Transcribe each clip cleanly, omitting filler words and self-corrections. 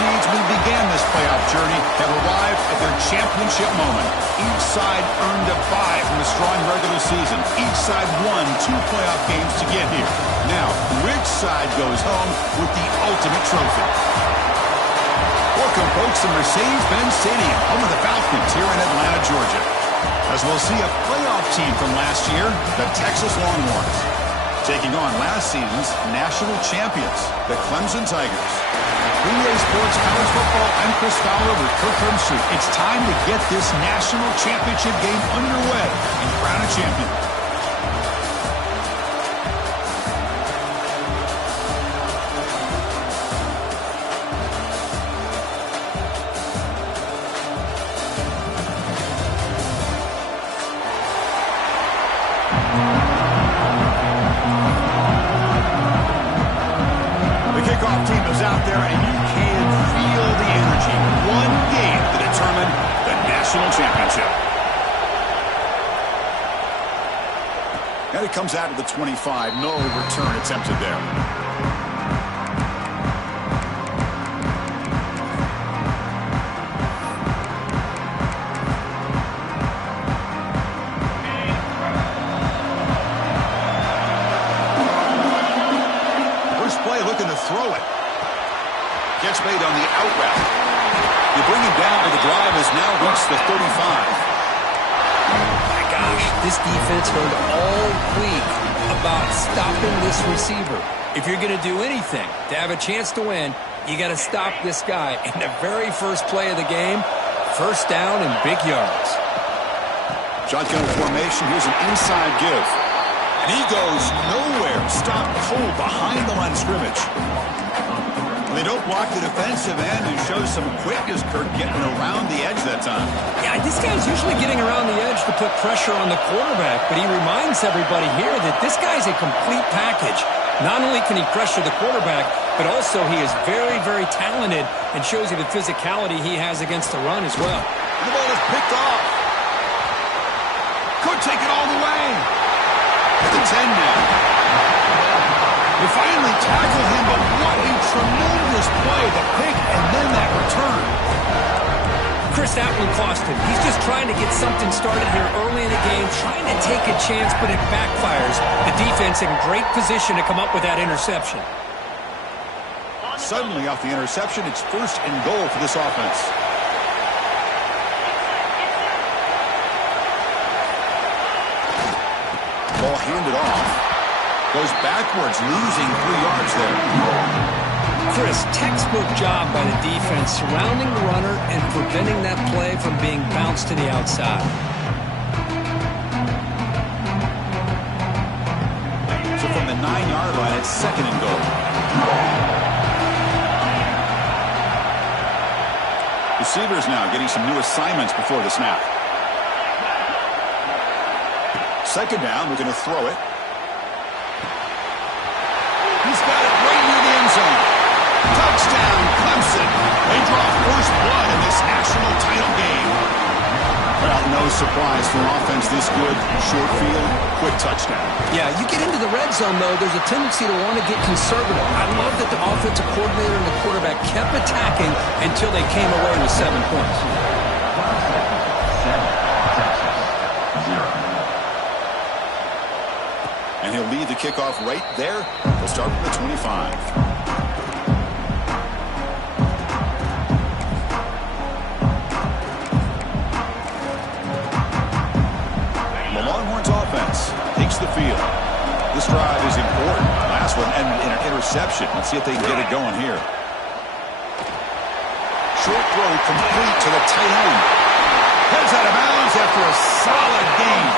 seeds who began this playoff journey have arrived at their championship moment. Each side earned a bye from the strong regular season. Each side won 2 playoff games to get here. Now, which side goes home with the ultimate trophy? Welcome, folks, to Mercedes-Benz Stadium, home of the Falcons here in Atlanta, Georgia. As we'll see a playoff team from last year, the Texas Longhorns, taking on last season's national champions, the Clemson Tigers. 3A Sports College Football, I'm Chris Fowler with Kirk Herbstreit. It's time to get this national championship game underway and crown a champion. Out there, and you can feel the energy. One game to determine the national championship. And it comes out of the 25. No return attempted there. First play looking to throw it. Gets made on the out route. You bring him down to the drive has now reached the 35. My gosh, this defense heard all week about stopping this receiver. If you're going to do anything to have a chance to win, you got to stop this guy. In the very first play of the game, first down and big yards. Shotgun formation. Here's an inside give. And he goes nowhere. Stopped cold behind the line of scrimmage. They don't block the defensive end and show some quickness, Kirk, getting around the edge that time. Yeah, this guy's usually getting around the edge to put pressure on the quarterback, but he reminds everybody here that this guy's a complete package. Not only can he pressure the quarterback, but also he is very, very talented and shows you the physicality he has against the run as well. And the ball is picked off. Could take it all the way. At the 10 now. They finally tackle him, but what a tremendous play, the pick and then that return. Chris, that one cost him. He's just trying to get something started here early in the game, trying to take a chance, but it backfires. The defense in great position to come up with that interception. Suddenly off the interception, it's first and goal for this offense. Ball handed off. Goes backwards, losing 3 yards there. Chris, textbook job by the defense surrounding the runner and preventing that play from being bounced to the outside. So from the 9-yard line, it's second and goal. Receivers now getting some new assignments before the snap. Second down, we're going to throw it. He's got it right near the end zone. Touchdown, Clemson. They draw first blood in this national title game. Well, no surprise for an offense this good. Short field, quick touchdown. Yeah, you get into the red zone, though, there's a tendency to want to get conservative. I love that the offensive coordinator and the quarterback kept attacking until they came away with 7 points. And he'll lead the kickoff right there. We'll start from the 25. The Longhorns offense takes the field. This drive is important. Last one ended in an interception. Let's see if they can get it going here. Short throw complete to the tight end. Heads out of bounds after a solid game.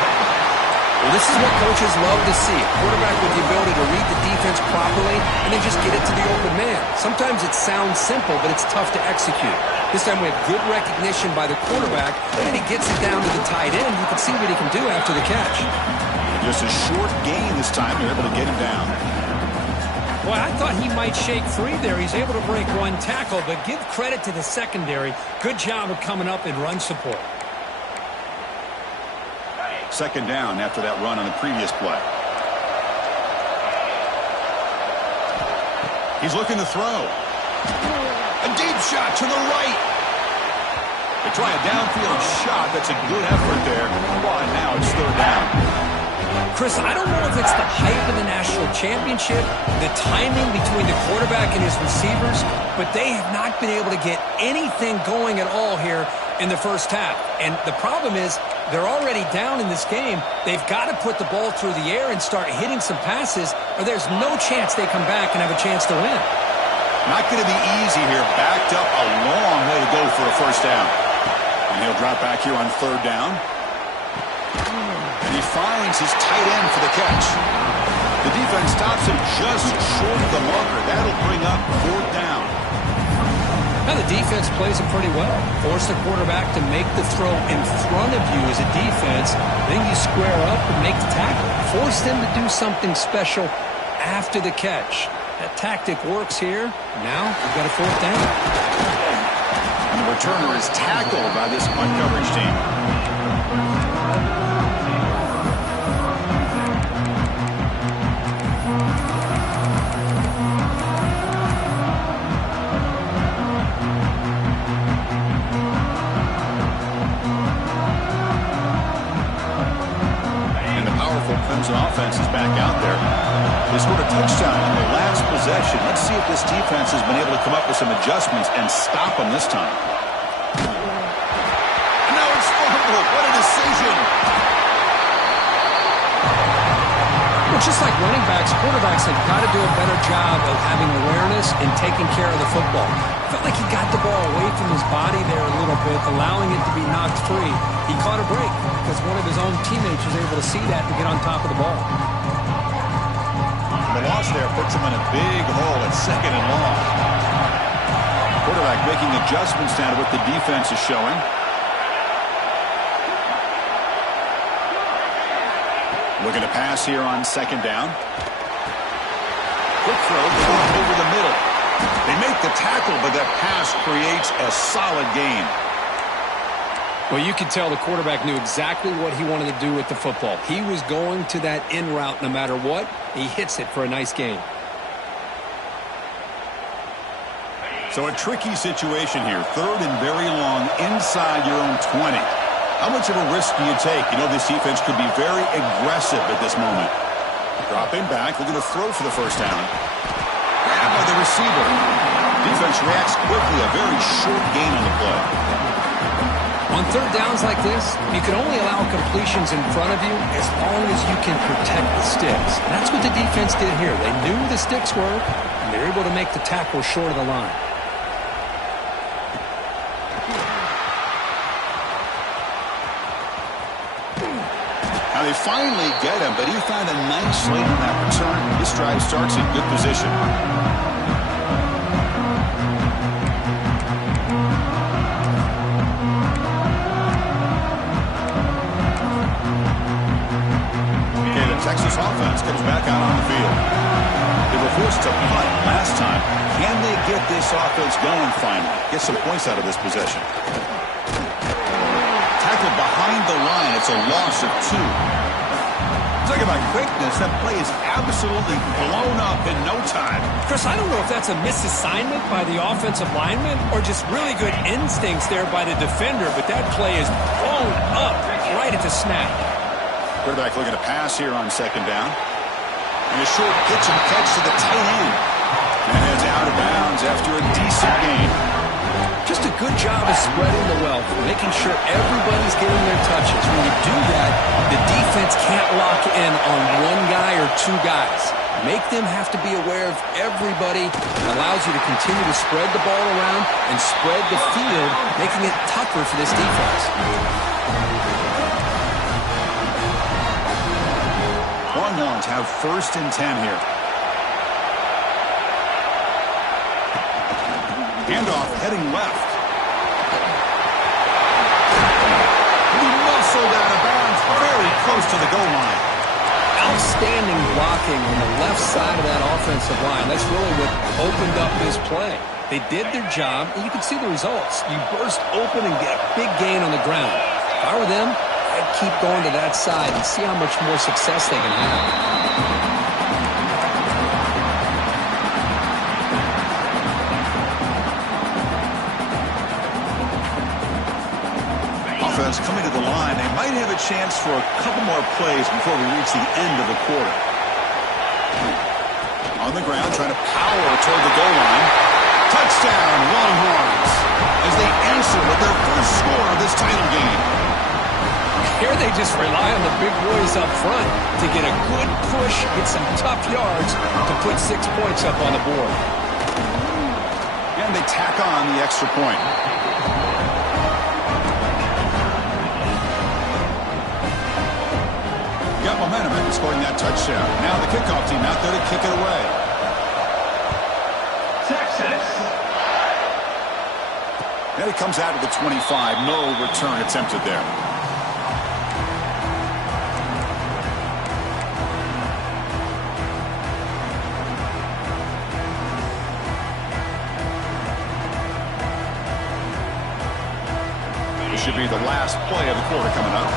Well, this is what coaches love to see. A quarterback with the ability to read the defense properly and then just get it to the open man. Sometimes it sounds simple, but it's tough to execute. This time we have good recognition by the quarterback, and he gets it down to the tight end. You can see what he can do after the catch. Just a short gain this time. They're able to get him down. Boy, I thought he might shake free there. He's able to break 1 tackle, but give credit to the secondary. Good job of coming up in run support. Second down after that run on the previous play. He's looking to throw. A deep shot to the right. They try a downfield shot. That's a good effort there. But now it's third down. Chris, I don't know if it's the hype of the national championship, the timing between the quarterback and his receivers, but they have not been able to get anything going at all here in the first half. And the problem is they're already down in this game. They've got to put the ball through the air and start hitting some passes, or there's no chance they come back and have a chance to win. Not going to be easy here. Backed up a long way to go for a first down. And he'll drop back here on third down. And he finds his tight end for the catch. The defense stops him just short of the marker. That'll bring up fourth down. Now the defense plays it pretty well. Force the quarterback to make the throw in front of you as a defense. Then you square up and make the tackle. Force them to do something special after the catch. That tactic works here. Now we've got a fourth down. And the returner is tackled by this punt coverage team. And the powerful Crimson offense is back out there. They scored a touchdown on their last possession. Let's see if this defense has been able to come up with some adjustments and stop them this time. And now it's fumbled. What a decision. Well, just like running backs, quarterbacks have got to do a better job of having awareness and taking care of the football. Felt like he got the ball away from his body there a little bit, allowing it to be knocked free. He caught a break because one of his own teammates was able to see that and get on top of the ball. The loss there puts him in a big hole at second and long. Quarterback making adjustments now to what the defense is showing. Looking to pass here on second down. Quick throw over the middle. They make the tackle, but that pass creates a solid gain. Well, you could tell the quarterback knew exactly what he wanted to do with the football. He was going to that in route no matter what. He hits it for a nice gain. So a tricky situation here. Third and very long inside your own 20. How much of a risk do you take? You know this defense could be very aggressive at this moment. Dropping back, looking to throw for the first down. Grabbed by the receiver. Defense reacts quickly. A very short gain on the play. On third downs like this, you can only allow completions in front of you as long as you can protect the sticks. And that's what the defense did here. They knew the sticks were, and they were able to make the tackle short of the line. Now they finally get him, but he found a nice lane on that return. This drive starts in good position. Texas offense comes back out on the field. They were forced to punt last time. Can they get this offense going finally? Get some points out of this possession. Tackled behind the line. It's a loss of 2. Talk about quickness. That play is absolutely blown up in no time. Chris, I don't know if that's a misassignment by the offensive lineman or just really good instincts there by the defender, but that play is blown up right at the snap. Quarterback looking to pass here on second down. And a short pitch and catch to the tight end. And it's out of bounds after a decent gain. Just a good job of spreading the wealth, making sure everybody's getting their touches. When you do that, the defense can't lock in on one guy or two guys. Make them have to be aware of everybody. It allows you to continue to spread the ball around and spread the field, making it tougher for this defense. Longhorns have first and 10 here. Handoff heading left. He muscled out of bounds very close to the goal line. Outstanding blocking on the left side of that offensive line. That's really what opened up this play. They did their job, and you can see the results. You burst open and get a big gain on the ground. If I were them, I'd keep going to that side and see how much more success they can have. defense coming to the line. They might have a chance for a couple more plays before we reach the end of the quarter. On the ground, trying to power toward the goal line. Touchdown, Longhorns, as they answer with their first score of this title game. Here they just rely on the big boys up front to get a good push, get some tough yards to put 6 points up on the board. And they tack on the extra point. Got momentum after scoring that touchdown. Now the kickoff team out there to kick it away. Texas. And it comes out of the 25. No return attempted there. This should be the last play of the quarter coming up.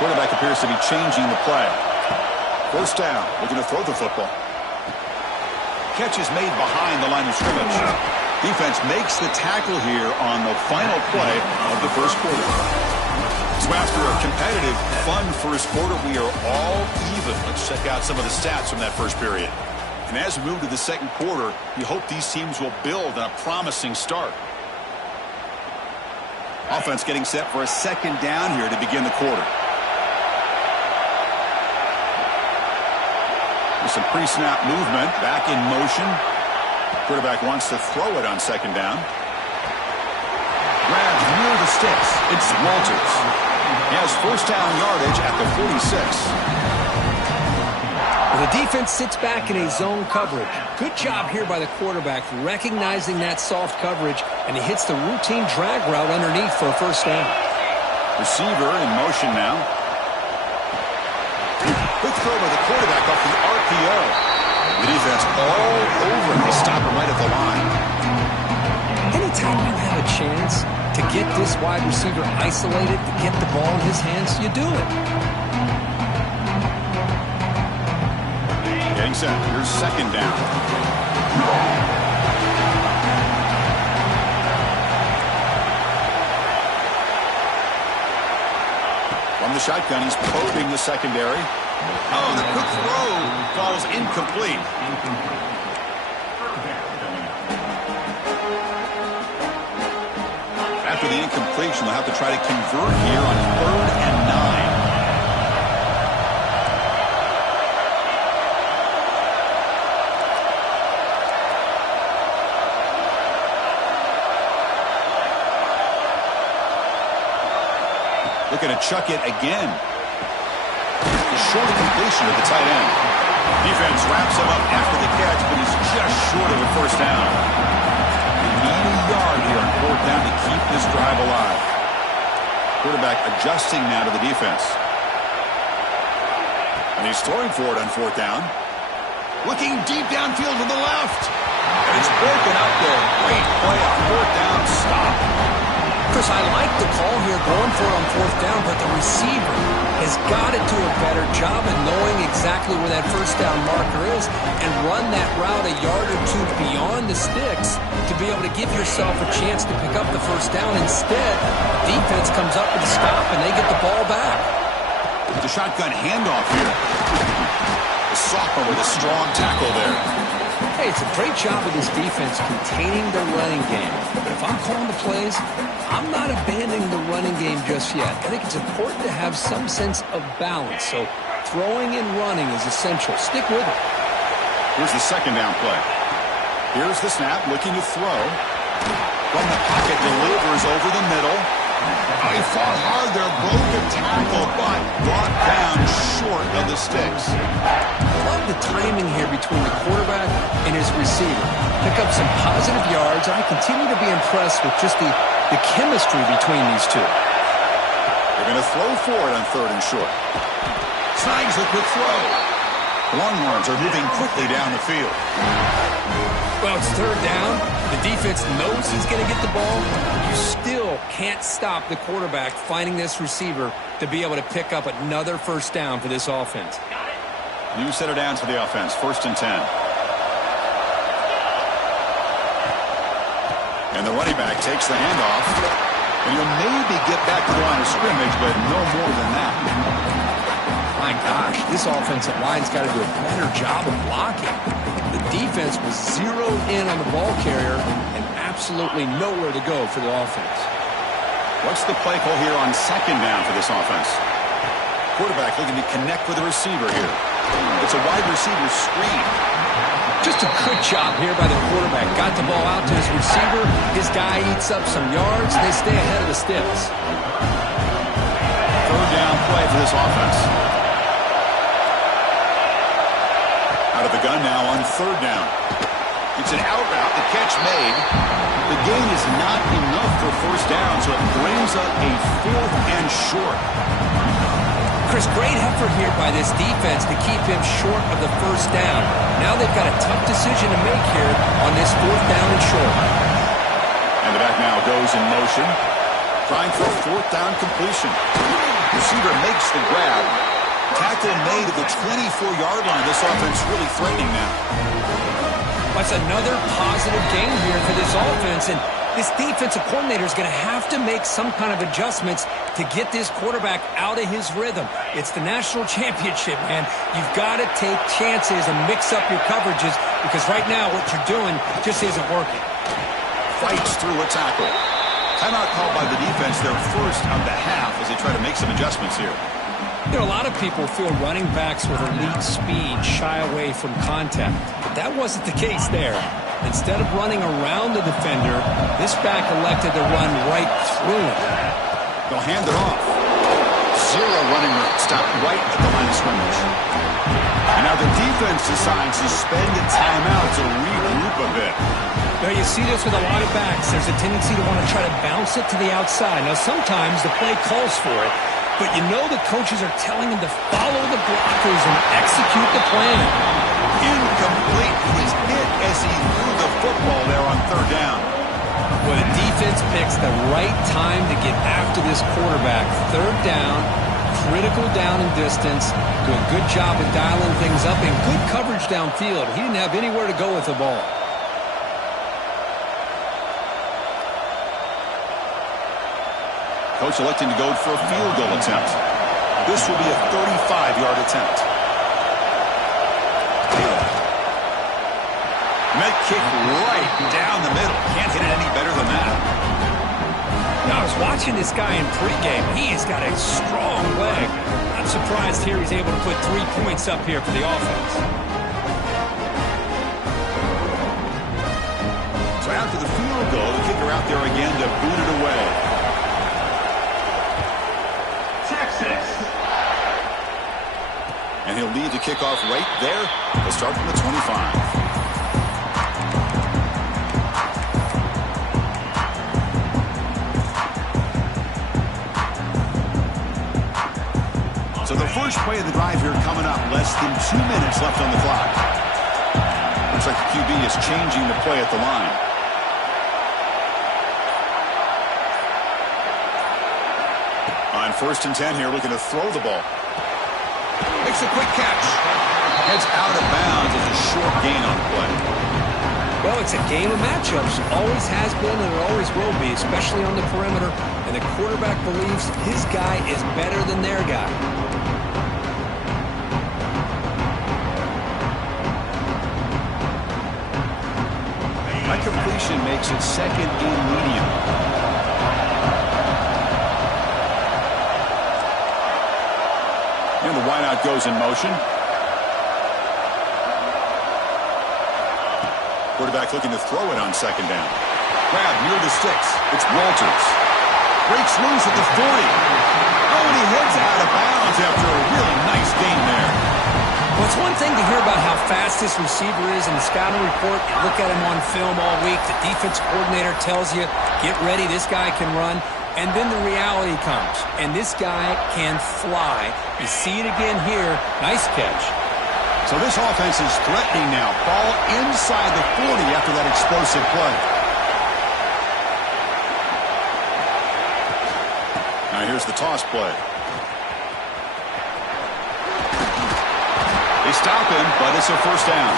Quarterback appears to be changing the play. First down, looking to throw the football. Catch is made behind the line of scrimmage. Defense makes the tackle here on the final play of the first quarter. So after a competitive, fun first quarter, we are all even. Let's check out some of the stats from that first period. And as we move to the second quarter, you hope these teams will build on a promising start. Offense getting set for a second down here to begin the quarter. With some pre-snap movement, back in motion. Quarterback wants to throw it on second down. Grabs near the sticks. It's Walters. He has first down yardage at the 46. Well, the defense sits back in a zone coverage. Good job here by the quarterback recognizing that soft coverage, and he hits the routine drag route underneath for a first down. Receiver in motion now. Quick throw by the quarterback off the RPO. The defense all over him. They stop him right at the line. Anytime you have a chance to get this wide receiver isolated, to get the ball in his hands, you do it. Getting set. Here's second down. From the shotgun, he's probing the secondary. Oh, the quick throw falls incomplete. After the incompletion, they'll have to try to convert here on 3rd and 9. Looking to chuck it again. Short completion of the tight end. Defense wraps him up after the catch, but he's just short of a first down. They need a yard here on 4th down to keep this drive alive. Quarterback adjusting now to the defense. And he's throwing for it on 4th down. Looking deep downfield to the left. And it's broken up there. Great play on 4th down. Stop. Chris, I like the call here going for it on 4th down, but the receiver has got to do a better job of knowing exactly where that first down marker is and run that route a yard or two beyond the sticks to be able to give yourself a chance to pick up the first down. Instead, defense comes up with a stop and they get the ball back. The shotgun handoff here. The sophomore with a strong tackle there. Hey, it's a great job of this defense containing their running game. But if I'm calling the plays, I'm not abandoning the running game just yet. I think it's important to have some sense of balance. So throwing and running is essential. Stick with it. Here's the second down play. Here's the snap, looking to throw. From the pocket, delivers over the middle. Oh, he fought hard there, broke a tackle, but brought down short of the sticks. I love the timing here between the quarterback and his receiver. Pick up some positive yards. I continue to be impressed with just the chemistry between these two. They're going to throw for it on 3rd and short. Snags a quick throw. Longhorns are moving quickly down the field. Well, it's 3rd down. The defense knows he's going to get the ball. You still can't stop the quarterback finding this receiver to be able to pick up another first down for this offense. New center downs for the offense. 1st and 10. And the running back takes the handoff. And he'll maybe get back to the line of scrimmage, but no more than that. My gosh, this offensive line's got to do a better job of blocking. The defense was zeroed in on the ball carrier and absolutely nowhere to go for the offense. What's the play call here on second down for this offense? Quarterback looking to connect with the receiver here. It's a wide receiver screen. Just a good job here by the quarterback. Got the ball out to his receiver. His guy eats up some yards. They stay ahead of the sticks. Third down play for this offense. Out of the gun now on third down. It's an out route. The catch made. The gain is not enough for first down, so it brings up a fourth and short. Chris, great effort here by this defense to keep him short of the first down. Now they've got a tough decision to make here on this fourth down and short. And the back now goes in motion, trying for a fourth down completion. Receiver makes the grab. Tackle made at the 24-yard line. This offense really threatening now. That's another positive game here for this offense, and this defensive coordinator is going to have to make some kind of adjustments to get this quarterback out of his rhythm. It's the national championship, man. You've got to take chances and mix up your coverages because right now what you're doing just isn't working. Fights through a tackle. Timeout called by the defense, their first of the half as they try to make some adjustments here. You know, a lot of people feel running backs with elite speed shy away from contact, but that wasn't the case there. Instead of running around the defender, this back elected to run right through him. They'll hand it off. Zero running room. Stop right at the line of scrimmage. And now the defense decides to spend a timeout to regroup a bit. Now you see this with a lot of backs. There's a tendency to want to try to bounce it to the outside. Now sometimes the play calls for it, but you know the coaches are telling them to follow the blockers and execute the plan. Incomplete. He was hit as he threw the football there on third down. Well, the defense picks the right time to get after this quarterback. Third down, critical down and distance. Do a good job of dialing things up and good coverage downfield. He didn't have anywhere to go with the ball. Coach electing to go for a field goal attempt. This will be a 35-yard attempt. Med kick right down the middle. Can't hit it any better than that. Now, I was watching this guy in pregame. He has got a strong leg. Not surprised here he's able to put 3 points up here for the offense. So after the field goal, the kicker out there again to boot it away. Texas. And he'll lead the kickoff right there. He'll start from the 25. So the first play of the drive here coming up. Less than 2 minutes left on the clock. Looks like the QB is changing the play at the line. On 1st and 10 here, looking to throw the ball. Makes a quick catch. Heads out of bounds. It's a short gain on the play. Well, it's a game of matchups. Always has been and it always will be, especially on the perimeter. And the quarterback believes his guy is better than their guy. That completion makes it 2nd and medium. And the wideout goes in motion. Quarterback looking to throw it on 2nd down. Grab near the sticks. It's Walters. Breaks loose at the 40. Oh, and he heads out of bounds after a really nice gain there. Well, it's one thing to hear about how fast this receiver is in the scouting report. You look at him on film all week. The defense coordinator tells you, get ready, this guy can run. And then the reality comes, and this guy can fly. You see it again here. Nice catch. So this offense is threatening now. Ball inside the 40 after that explosive play. Now here's the toss play. They stop him, but it's a first down.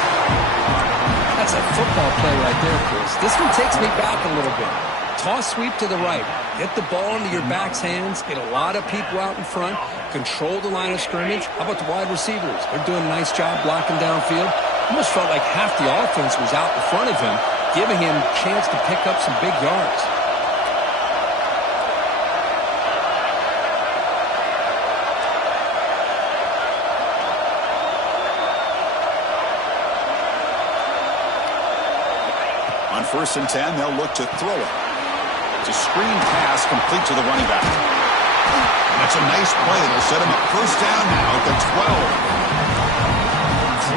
That's a football play right there, Chris. This one takes me back a little bit. Toss sweep to the right. Get the ball into your back's hands. Get a lot of people out in front. Control the line of scrimmage. How about the wide receivers? They're doing a nice job blocking downfield. Almost felt like half the offense was out in front of him, giving him a chance to pick up some big yards. On 1st and 10, they'll look to throw it. It's a screen pass complete to the running back. That's a nice play. It'll set him up 1st down now at the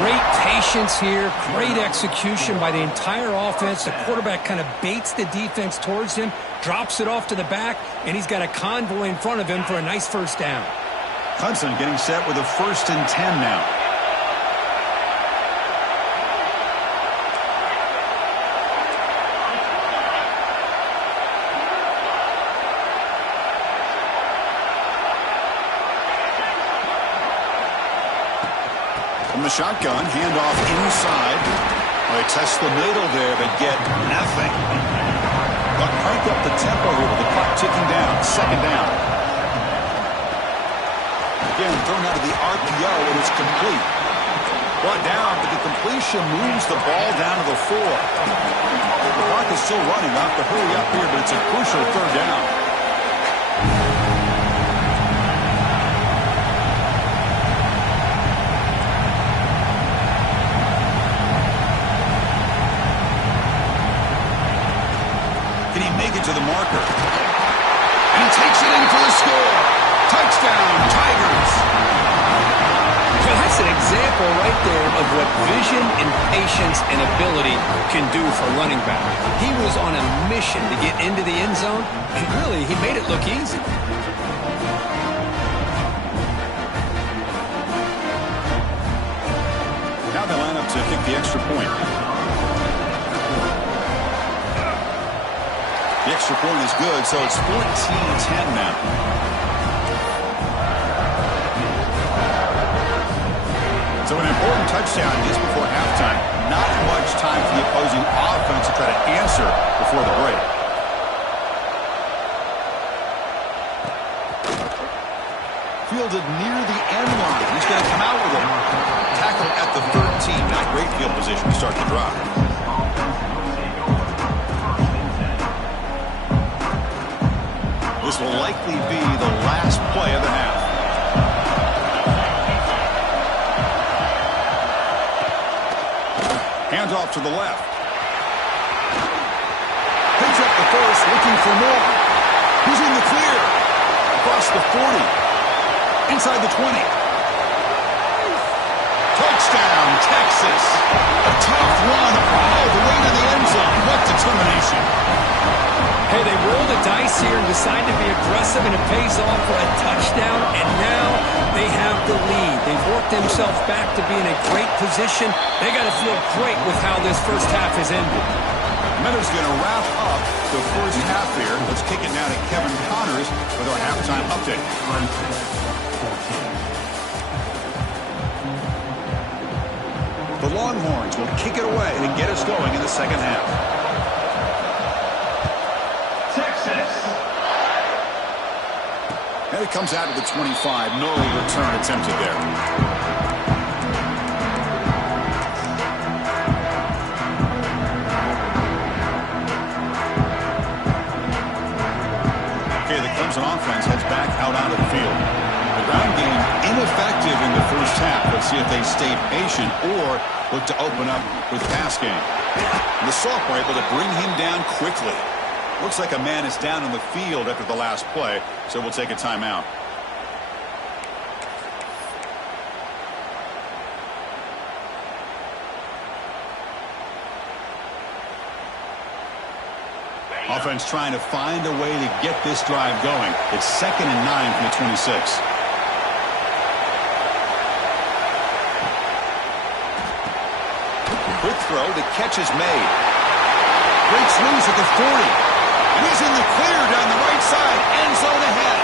12. Great patience here. Great execution by the entire offense. The quarterback kind of baits the defense towards him, drops it off to the back, and he's got a convoy in front of him for a nice 1st down. Hudson getting set with a 1st and 10 now. From the shotgun, handoff inside. They test the middle there, but get nothing. But crank up the tempo here with the clock ticking down. 2nd down. Again, thrown out of the RPO, and it's complete. Brought down, but the completion moves the ball down to the 4. The clock is still running. We'll have to hurry up here, but it's a crucial 3rd down. To the marker. And he takes it in for the score. Touchdown, Tigers. Well, that's an example right there of what vision and patience and ability can do for a running back. He was on a mission to get into the end zone, and really, he made it look easy. Now they line up to kick the extra point. The extra point is good, so it's 14-10 now. So an important touchdown just before halftime. Not much time for the opposing offense to try to answer before the break. Fielded near the end line. He's going to come out with it. Tackle at the 13. Not great field position to start the drive. This will likely be the last play of the half. Hands off to the left. Picks up the first, looking for more. He's in the clear. Across the 40. Inside the 20. Touchdown, Texas. A tough run all the way to the end zone. What determination. Hey, they roll the dice here and decide to be aggressive, and it pays off for a touchdown, and now they have the lead. They've worked themselves back to be in a great position. They got to feel great with how this 1st half has ended. Miller's going to wrap up the 1st half here. Let's kick it now to Kevin Connors with our halftime update. The Longhorns will kick it away to get us going in the 2nd half. And it comes out of the 25. No return attempted there. Okay, the Clemson offense heads back out onto the field. The ground game ineffective in the 1st half. Let's see if they stay patient or look to open up with the pass game. And the sophomore able to bring him down quickly. Looks like a man is down in the field after the last play, so we'll take a timeout. Offense trying to find a way to get this drive going. It's 2nd and 9 from the 26. Quick throw. The catch is made. Breaks loose at the 40. And he's in the clear down the right side. End zone ahead.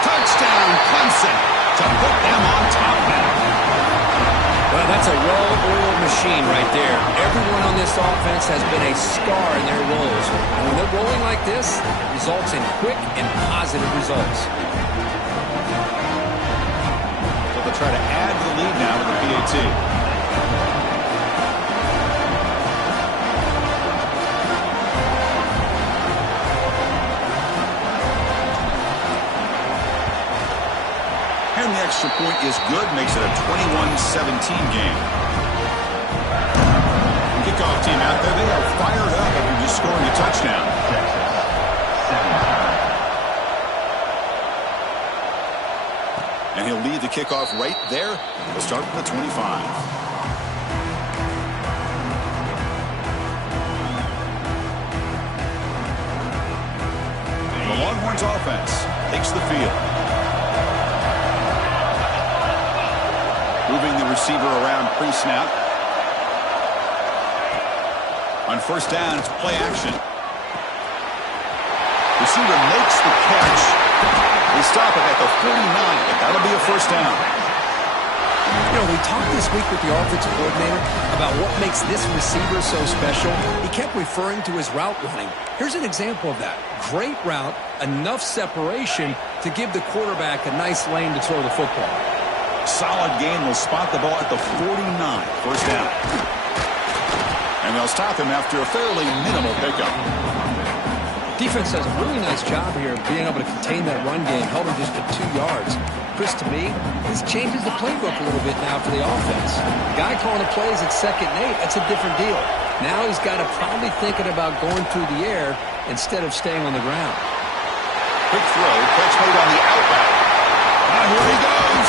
Touchdown, Clemson, to put them on top now. Well, That's a well-oiled machine right there. Everyone on this offense has been a star in their roles. And when they're rolling like this, it results in quick and positive results. So they'll try to add to the lead now with the PAT. And the extra point is good, makes it a 21-17 game. Kickoff team out there, they are fired up after just scoring a touchdown. And he'll lead the kickoff right there. He'll start from the 25. The Longhorns offense takes the field. Moving the receiver around pre-snap. On first down, it's play action. Receiver makes the catch. They stop it at the 49, but that'll be a first down. You know, we talked this week with the offensive coordinator about what makes this receiver so special. He kept referring to his route running. Here's an example of that. Great route, enough separation to give the quarterback a nice lane to throw the football. Solid game. They'll spot the ball at the 49. First down. And they'll stop him after a fairly minimal pickup. Defense does a really nice job here of being able to contain that run game. Held him just to 2 yards. Chris, to me, this changes the playbook a little bit now for the offense. The guy calling the plays at 2nd and 8, that's a different deal. Now he's got to probably thinking about going through the air instead of staying on the ground. Quick throw. Catch made on the out route. Now here he goes.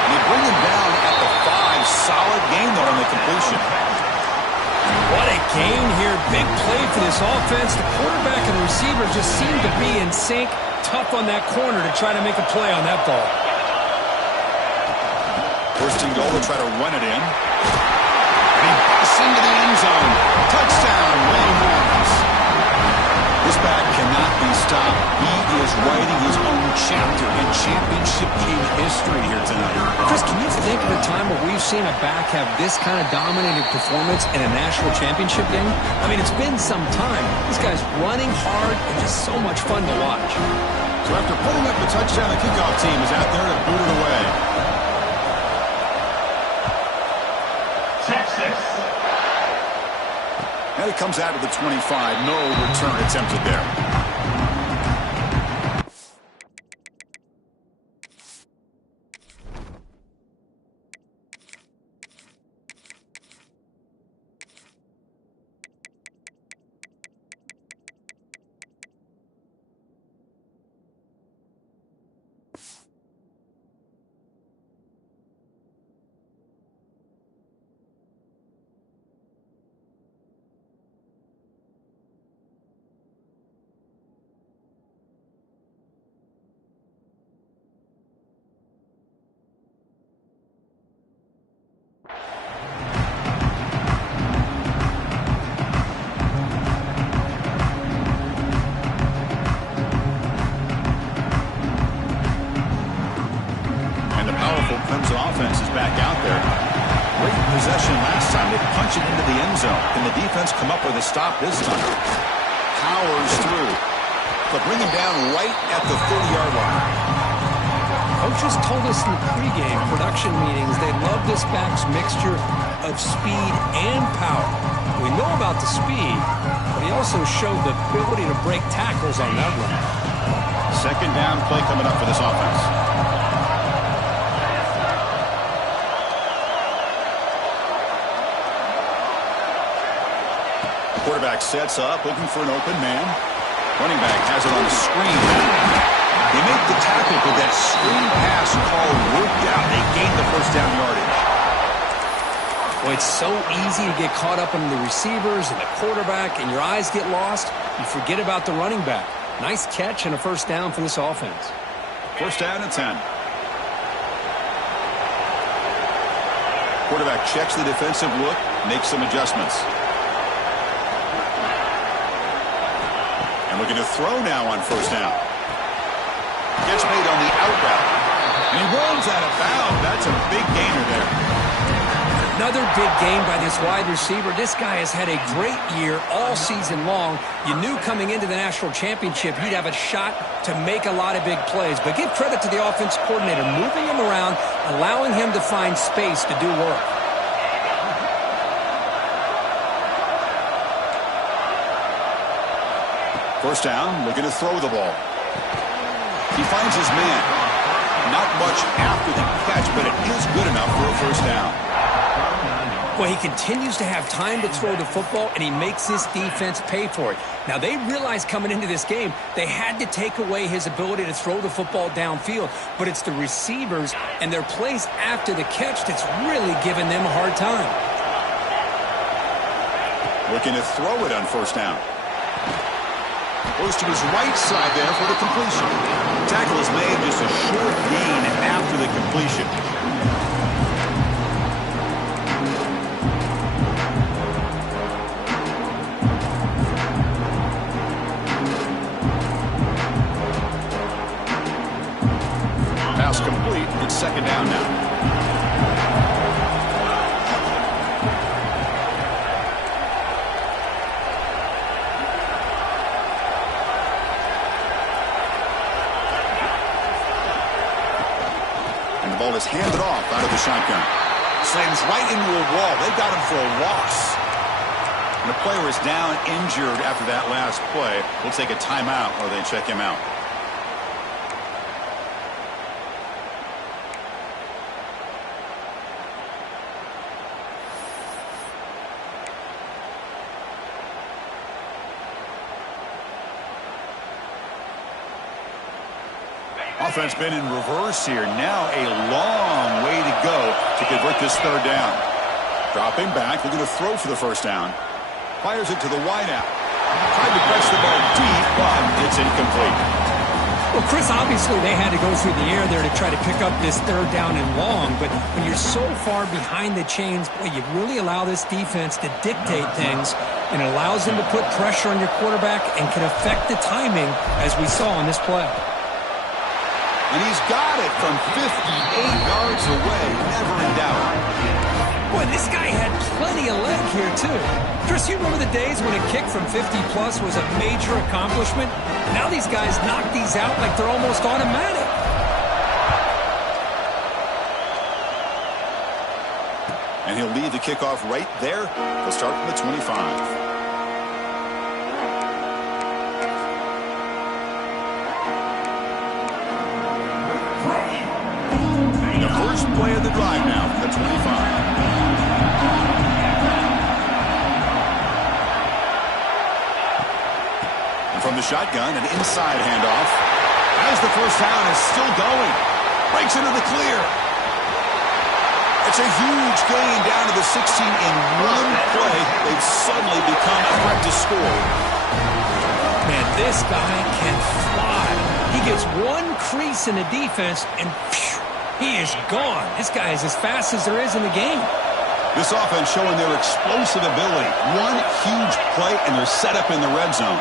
And they bring him down at the 5. Solid game, though, on the completion. What a game here. Big play for this offense. The quarterback and the receiver just seem to be in sync. Tough on that corner to try to make a play on that ball. First and goal to try to run it in. And he busts into the end zone. Touchdown, Longhorns. This back cannot be stopped. He is writing his own chapter in championship game history here tonight. Chris, can you think of a time where we've seen a back have this kind of dominating performance in a national championship game? I mean, it's been some time. This guy's running hard and just so much fun to watch. So after putting up the touchdown, the kickoff team is out there to boot it away. Texas. And it comes out of the 25. No return attempted there. Clemson offense is back out there. Great possession last time. They punch it into the end zone. Can the defense come up with a stop this time? Powers through. But bring him down right at the 30-yard line. Coaches told us in the pregame production meetings they love this back's mixture of speed and power. We know about the speed, but he also showed the ability to break tackles on that run. Second down play coming up for this offense. Quarterback sets up, looking for an open man. Running back has it on the screen. They make the tackle, but that screen pass call worked out. They gained the first down yardage. Well, it's so easy to get caught up in the receivers and the quarterback, and your eyes get lost. You forget about the running back. Nice catch and a first down for this offense. First down and 10. Quarterback checks the defensive look, makes some adjustments. And looking to throw now on first down. Gets made on the out route. And he rolls out of bounds. That's a big gainer there. Another big game by this wide receiver. This guy has had a great year all season long. You knew coming into the national championship he'd have a shot to make a lot of big plays. But give credit to the offense coordinator, moving him around, allowing him to find space to do work. First down, looking to throw the ball. He finds his man. Not much after the catch, but it is good enough for a first down. Well, he continues to have time to throw the football, and he makes his defense pay for it. Now, they realized coming into this game they had to take away his ability to throw the football downfield, but it's the receivers and their plays after the catch that's really giving them a hard time. Looking to throw it on first down. Goes to his right side there for the completion. Tackle is made, just a short gain after the completion. Pass complete. It's second down now. Ball is handed off out of the shotgun. Slams right into a wall. They got him for a loss. And the player is down injured after that last play. We'll take a timeout or they check him out. Offense been in reverse here. Now a long way to go to convert this third down. Dropping back, looking to throw for the first down. Fires it to the wideout. Tried to press the ball deep, but it's incomplete. Well, Chris, obviously they had to go through the air there to try to pick up this third down and long, but when you're so far behind the chains, boy, you really allow this defense to dictate things, and it allows them to put pressure on your quarterback and can affect the timing, as we saw on this play. And he's got it from 58 yards away, never in doubt. Boy, this guy had plenty of leg here, too. Chris, you remember the days when a kick from 50-plus was a major accomplishment? Now these guys knock these out like they're almost automatic. And he'll lead the kickoff right there. He'll start from the 25. First play of the drive now from the 25. And from the shotgun, an inside handoff. As the first down is still going. Breaks into the clear. It's a huge gain down to the 16 in one play. They've suddenly become a threat to score. Man, this guy can fly. He gets one crease in the defense and phew, he is gone. This guy is as fast as there is in the game. This offense showing their explosive ability. One huge play, and they're set up in the red zone.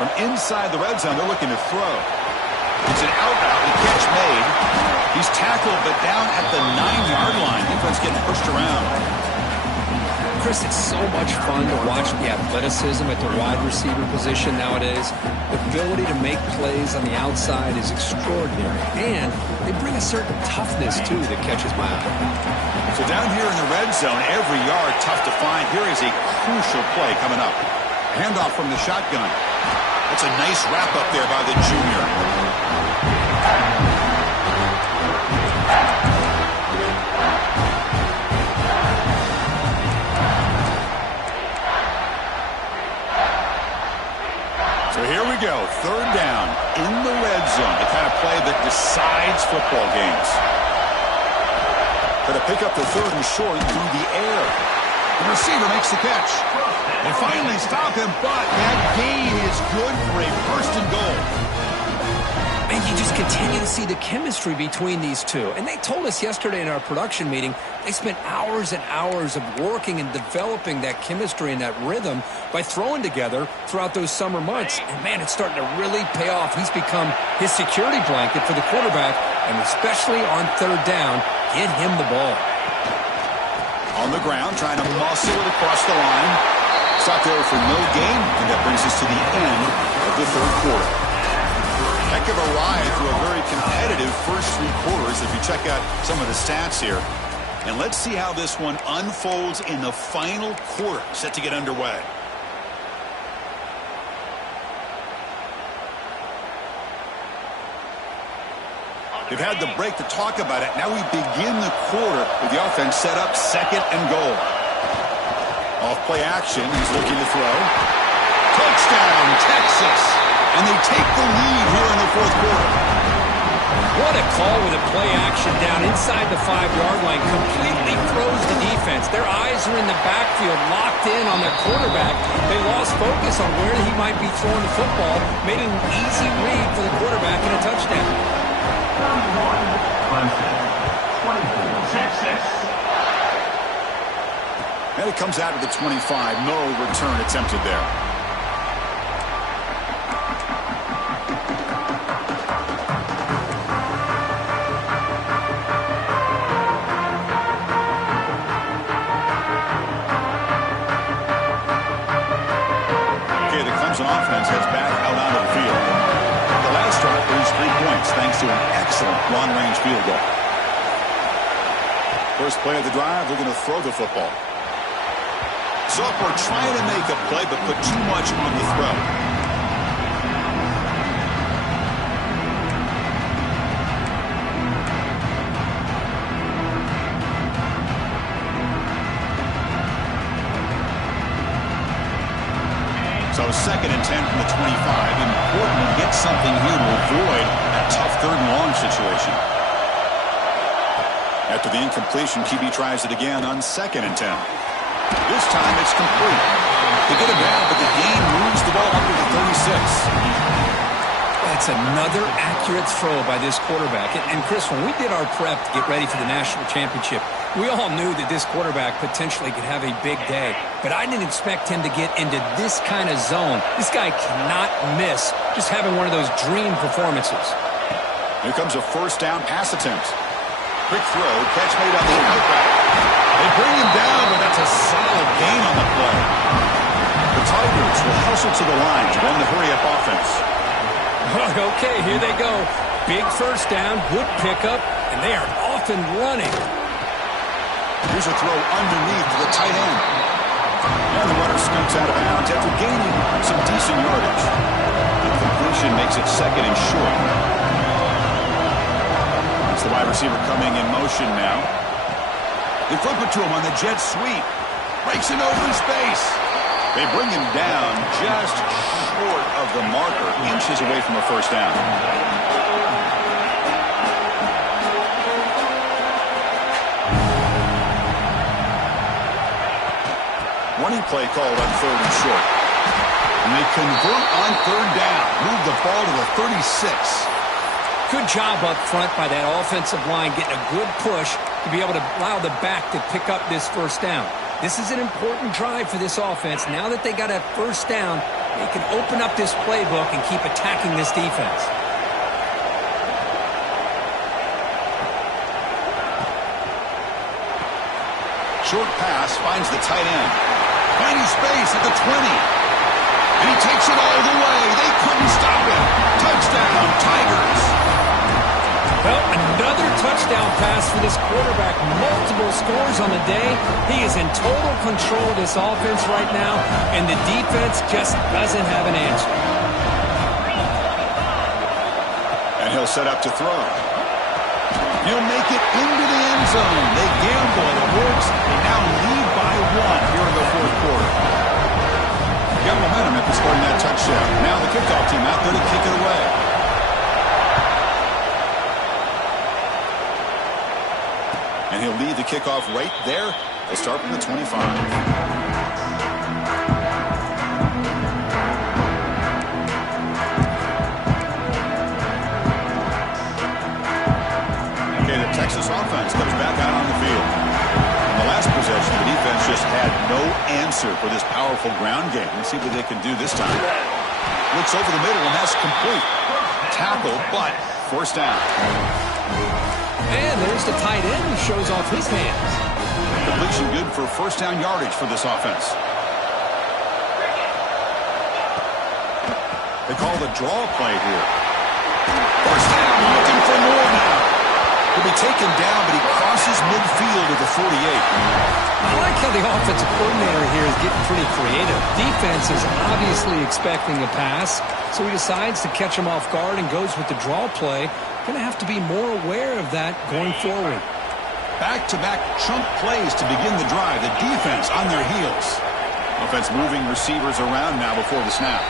From inside the red zone, they're looking to throw. It's an out-out, the catch made. He's tackled, but down at the 9-yard line. Defense getting pushed around. Chris, it's so much fun to watch the athleticism at the wide receiver position nowadays. The ability to make plays on the outside is extraordinary, and they bring a certain toughness, too, that catches my eye. So down here in the red zone, every yard tough to find. Here is a crucial play coming up. Handoff from the shotgun. That's a nice wrap up there by the junior. So here we go, third down in the red zone, the kind of play that decides football games. Going to pick up the third and short through the air. The receiver makes the catch. They finally stop him, but that gain is good for a first and goal. And you just continue to see the chemistry between these two. And they told us yesterday in our production meeting, they spent hours and hours of working and developing that chemistry and that rhythm by throwing together throughout those summer months. And, man, it's starting to really pay off. He's become his security blanket for the quarterback, and especially on third down, get him the ball. On On the ground, trying to muscle it across the line. Stop there for no gain, and that brings us to the end of the third quarter. Heck of a ride through a very competitive first three quarters if you check out some of the stats here. And let's see how this one unfolds in the final quarter, set to get underway. They've had the break to talk about it. Now we begin the quarter with the offense set up, second and goal. Off play action, he's looking to throw. Touchdown, Texas! And they take the lead here in the fourth quarter. What a call with a play action down inside the 5-yard line. Completely throws the defense. Their eyes are in the backfield, locked in on their quarterback. They lost focus on where he might be throwing the football. Made an easy read for the quarterback and a touchdown. Texas. And it comes out of the 25. No return attempted there. Okay, the Clemson offense heads back out onto the field. The last drive produced 3 points thanks to an excellent long-range field goal. First play of the drive, they're going to throw the football. Sophomore trying to make a play, but put too much on the throw. So second and 10 from the 25. Important to get something here to avoid that tough third and long situation. After the incompletion, QB tries it again on second and 10. This time it's complete. They get it back, but the game moves the ball up to the 36. That's another accurate throw by this quarterback. And Chris, when we did our prep to get ready for the national championship, we all knew that this quarterback potentially could have a big day. But I didn't expect him to get into this kind of zone. This guy cannot miss just having one of those dream performances. Here comes a first down pass attempt. Quick throw, catch made on the outback. They bring him down, but that's a solid gain on the play. The Tigers will hustle to the line to run the hurry-up offense. Okay, here they go. Big first down, good pickup, and they are off and running. Here's a throw underneath to the tight end. And the runner scoots out of bounds after gaining some decent yardage. The completion makes it second and short. It's the wide receiver coming in motion now. They flip it to him on the jet sweep. Breaks into open space. They bring him down just short of the marker, inches away from a first down. Running play called on third and short. And they convert on third down. Move the ball to the 36. Good job up front by that offensive line, getting a good push to be able to allow the back to pick up this first down. This is an important drive for this offense. Now that they got a first down, they can open up this playbook and keep attacking this defense. Short pass finds the tight end. Finding space at the 20. And he takes it all the way. They couldn't stop him. Touchdown, Tigers. Well, another touchdown pass for this quarterback. Multiple scores on the day. He is in total control of this offense right now, and the defense just doesn't have an answer. And he'll set up to throw. He'll make it into the end zone. They gamble, and it works. They now lead by 1 here in the fourth quarter. Got momentum after scoring that touchdown. Now the kickoff team out there to kick it away. And he'll lead the kickoff right there. They'll start from the 25. Okay, the Texas offense comes back out on the field. In the last possession, the defense just had no answer for this powerful ground game. Let's see what they can do this time. Looks over the middle, and that's complete. Tackle, but first down. And there's the tight end who shows off his hands. Completion good for first down yardage for this offense. They call the draw play here. First down, looking for more now. He'll be taken down, but he crosses midfield at the 48. I like how the offensive coordinator here is getting pretty creative. Defense is obviously expecting a pass, so he decides to catch him off guard and goes with the draw play. Going to have to be more aware of that going forward. Back-to-back chunk plays to begin the drive. The defense on their heels. Offense moving receivers around now before the snap.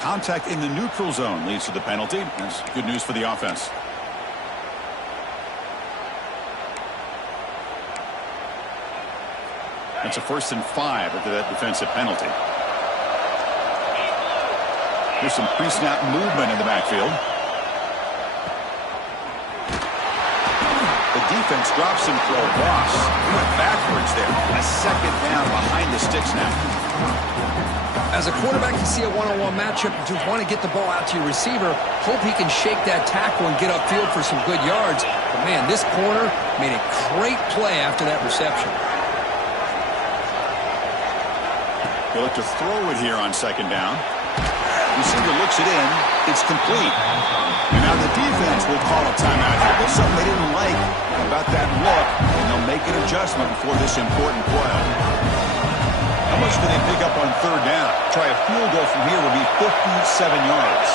Contact in the neutral zone leads to the penalty. That's good news for the offense. It's a 1st and 5 after that defensive penalty. Here's some pre-snap movement in the backfield. The defense drops him for a loss. He went backwards there. A 2nd down behind the sticks now. As a quarterback, you see a one-on-one matchup. You want to get the ball out to your receiver. Hope he can shake that tackle and get upfield for some good yards. But, man, this corner made a great play after that reception. He'll look to throw it here on 2nd down. Receiver looks it in. It's complete. And now the defense will call a timeout here. There's something they didn't like about that look, and they'll make an adjustment before this important play. How much do they pick up on 3rd down? Try a field goal from here would be 57 yards.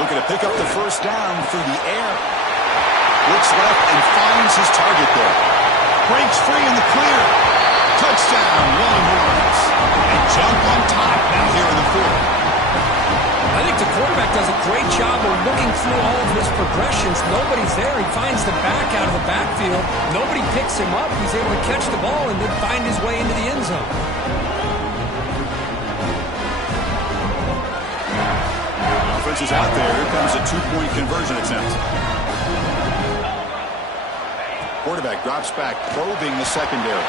Looking to pick up the 1st down through the air. Looks left and finds his target there. Breaks free in the clear. Touchdown, Longhorns. And jump on top now here in the 4th. I think the quarterback does a great job of looking through all of his progressions. Nobody's there. He finds the back out of the backfield. Nobody picks him up. He's able to catch the ball and then find his way into the end zone. Offense is out there. Here comes a 2-point conversion attempt. Quarterback drops back, probing the secondary.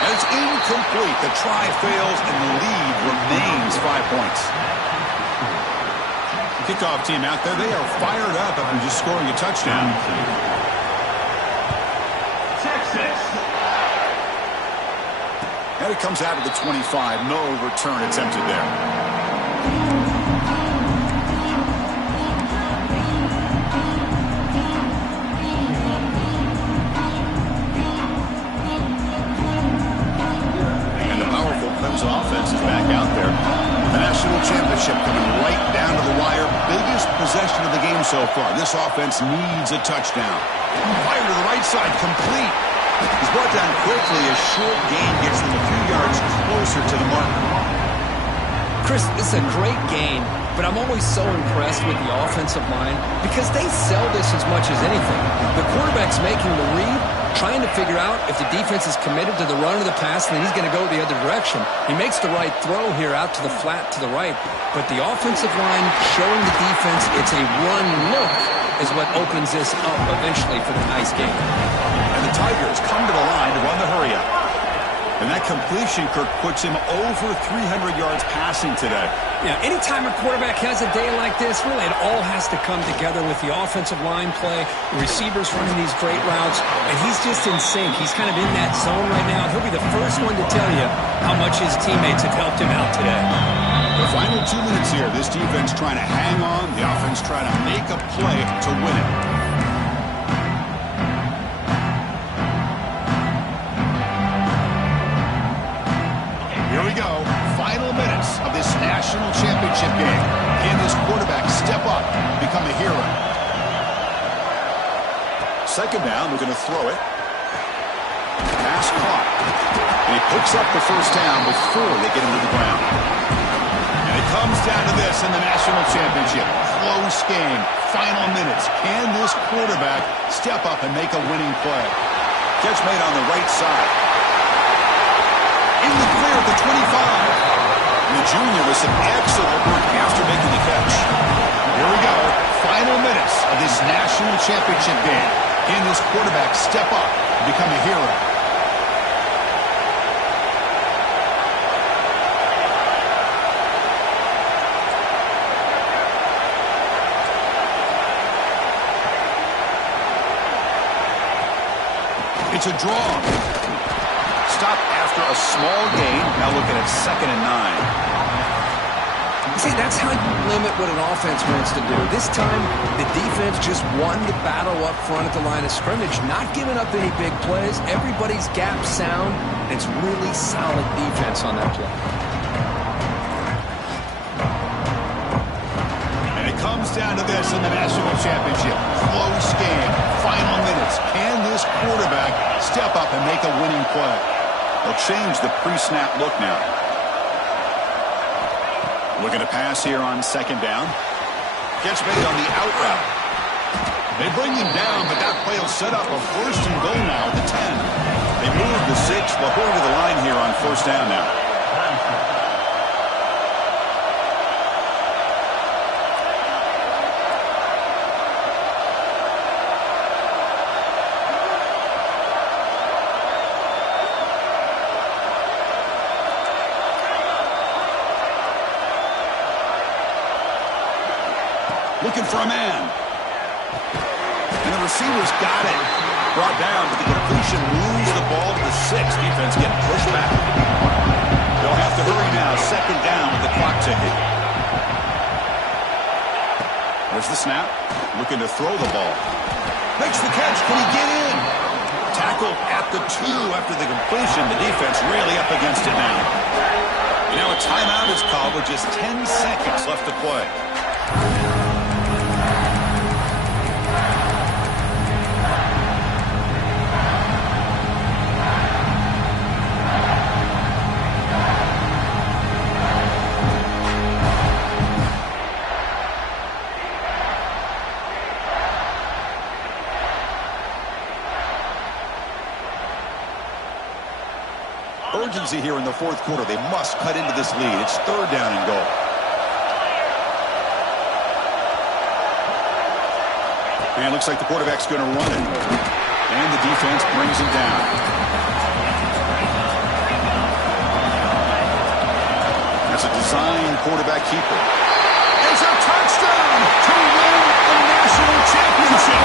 And it's incomplete. The try fails, and the lead remains 5 points. Kickoff team out there. They are fired up after just scoring a touchdown. Texas. And it comes out of the 25. No return attempted there. Offense is back out there. The national championship coming right down to the wire. Biggest possession of the game so far. This offense needs a touchdown. Fire to the right side, complete. He's brought down quickly. A short gain gets them a few yards closer to the mark. Chris, this is a great game, but I'm always so impressed with the offensive line because they sell this as much as anything. The quarterback's making the read, trying to figure out if the defense is committed to the run or the pass, and then he's going to go the other direction. He makes the right throw here out to the flat to the right, but the offensive line showing the defense it's a run look is what opens this up eventually for the nice game. And the Tigers come to the line to run the hurry-up. And that completion, Kirk, puts him over 300 yards passing today. Yeah, anytime a quarterback has a day like this, really it all has to come together with the offensive line play, the receivers running these great routes, and he's just in sync. He's kind of in that zone right now. He'll be the first one to tell you how much his teammates have helped him out today. The final 2 minutes here. This defense trying to hang on. The offense trying to make a play to win it. Here we go. Final minutes of this national championship game. Can this quarterback step up and become a hero? 2nd down, we're going to throw it. Pass caught. And he picks up the 1st down before they get him to the ground. And it comes down to this in the national championship. Close game. Final minutes. Can this quarterback step up and make a winning play? Catch made on the right side. In the clear at the 25. And the junior with some excellent work after making the catch. Here we go. Final minutes of this national championship game. Can this quarterback step up and become a hero? It's a draw. Stop after a small gain. Now looking at 2nd and 9. See, that's how you limit what an offense wants to do. This time, the defense just won the battle up front at the line of scrimmage, not giving up any big plays. Everybody's gap sound, and it's really solid defense on that play. And it comes down to this in the national championship. Close game. Final minutes. Can this quarterback step up and make a winning play? They'll change the pre-snap look now. Looking to pass here on 2nd down. Gets made on the out route. They bring him down, but that play will set up a 1st and goal now at the 10. They move the 6. They'll go to the line here on 1st down now. Looking for a man. And the receiver's got it. Brought down, but the completion moves the ball to the 6. Defense getting pushed back. They'll have to hurry now. 2nd down with the clock ticking. There's the snap. Looking to throw the ball. Makes the catch. Can he get in? Tackled at the 2 after the completion. The defense really up against it now. And now a timeout is called with just 10 seconds left to play. Urgency here in the 4th quarter. They must cut into this lead. It's 3rd down and goal. And it looks like the quarterback's going to run it. And the defense brings him down. That's a design quarterback keeper. It's a touchdown to win the national championship.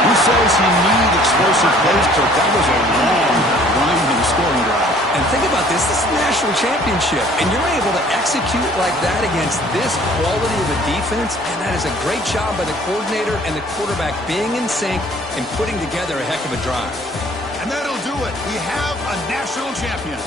Who says you need explosive plays? So that was a long winding scoring drive. And think about this. This is a national championship, and you're able to execute like that against this quality of a defense, and that is a great job by the coordinator and the quarterback being in sync and putting together a heck of a drive. And that'll do it. We have a national champion.